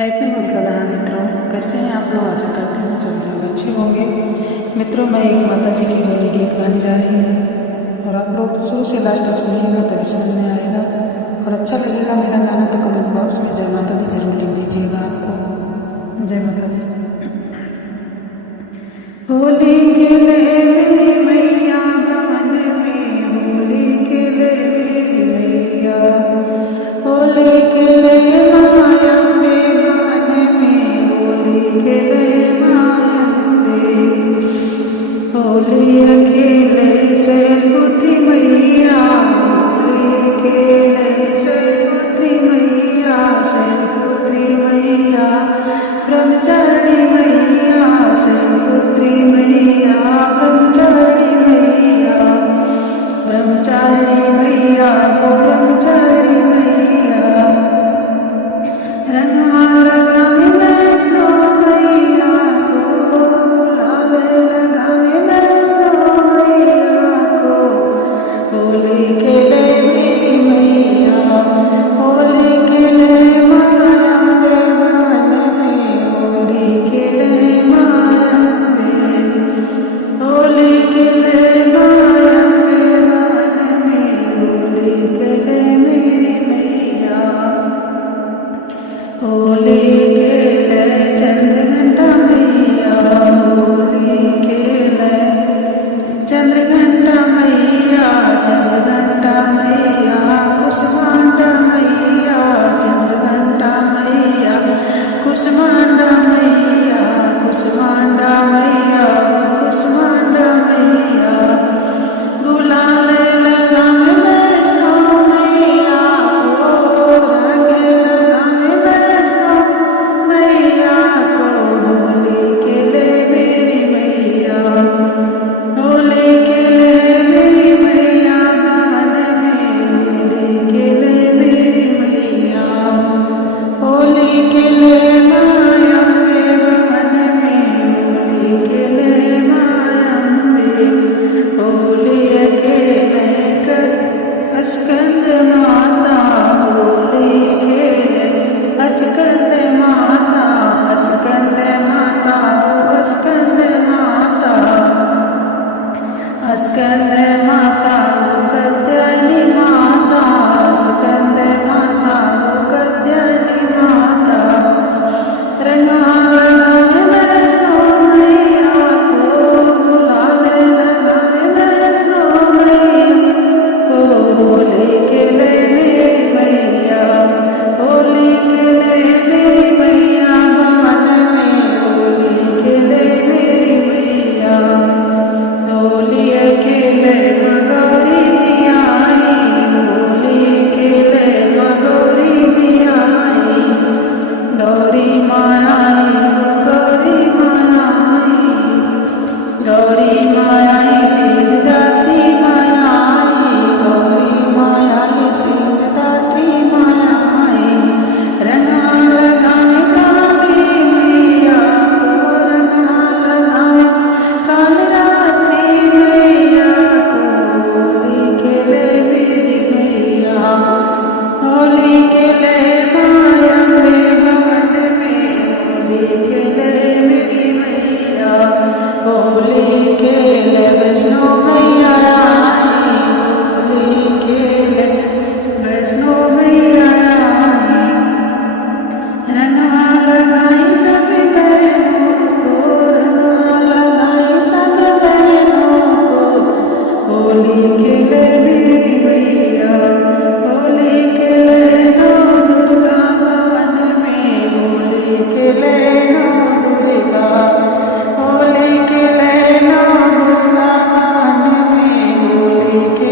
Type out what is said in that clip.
Happy Holi मित्रों, कैसे हैं आप लोग। आशा करते हैं सब लोग अच्छे होंगे। मित्रों, मैं एक माता जी की होली गीत गाने जा रही हूँ और आप लोग शुरू से लास्ट तक सुनिएगा तभी समझ में आएगा और अच्छा लगेगा मेरा गाना तो कमेंट बॉक्स में जय माता दी जरूर लिख दीजिएगा। आपको जय माता दी। होली के लिए मेरी मैया भवन में, होली के लिए मेरी मैया, होली के लिए माया में भवन में, होली के लिए माया में, होली अकेले से पुत्री मैया, होली अकेले से पुत्री मैया, से पुत्री मैया, ब्रह्मचारी मैया, से पुत्री मैया, ब्रह्मचारी मैया, ब्रह्मचारी मैया, वो ब्रह्मचारी मैया, रंगा लगावे वैष्णो मैया को, गुलाल लगावे वैष्णो मैया को, होली के लिए मेरी मैया, होली के लिए माया में भवन में, होली के लिए माया में, होली के लिए माया में भवन में, होली के लिए मेरी मैया, होली के लिए चंद्रघंटा मैया, होली के लिए चंद्रघंटा मैया, चंद्रघंटा मैया, कुसुमांडा मैया, चंद्रघंटा मैया, कुसुमांडा मैया, कुसुमांडा मैया, कुसुमांडा मैया, गुलाल लगावे वैष्णो मैया को, रंग लगावे वैष्णो मैया को, होली के लिए मेरी मैया, होली के लिए मेरी मैया भवन में, होली के लिए मेरी मैया, होली के लिए माया में भवन में, होली के लिए माया में, होली अकेले कर अस्कंद माता, होली खेले अस्कंद माता, अस्कंद माता, अस्कंद माता, अस्कंद माता, कत्यायनी माता, अस्कंद माता, कत्यायनी माता, रंगा लगावे वैष्णो मैया को, गुलाल लगावे वैष्णो मैया को, होली के लिए मेरी मैया, होली के लिए मेरी मैया भवन में, होली के लिए मेरी मैया, होली अकेले गौरी जी आई, होली अकेले गौरी जी आई, गौरी माया आई, गौरी माया आई, गौरी माया आई, सिद्धदात्री माया आई, गौरी माया आई, सिद्धदात्री माया आई, रंगा लगावे काली मैया को, रंगा लगावे काली रात्रि मैया को, होली के लिए मेरी मैया, होली के लिए माया में भवन में, होली के लिए मेरी मैया, होली के लिए वैष्णो मैया आई, होली के लिए वैष्णो मैया आई, रंगा लगाई सब बहनों को, रंगा लगाई सब बहनों को, होली के लिए मेरी मैया, होली के लिए नौ दुर्गा भवन में, होली के लिए नौ दुर्गा, होली के लिए नौ दुर्गा भवन में, होली के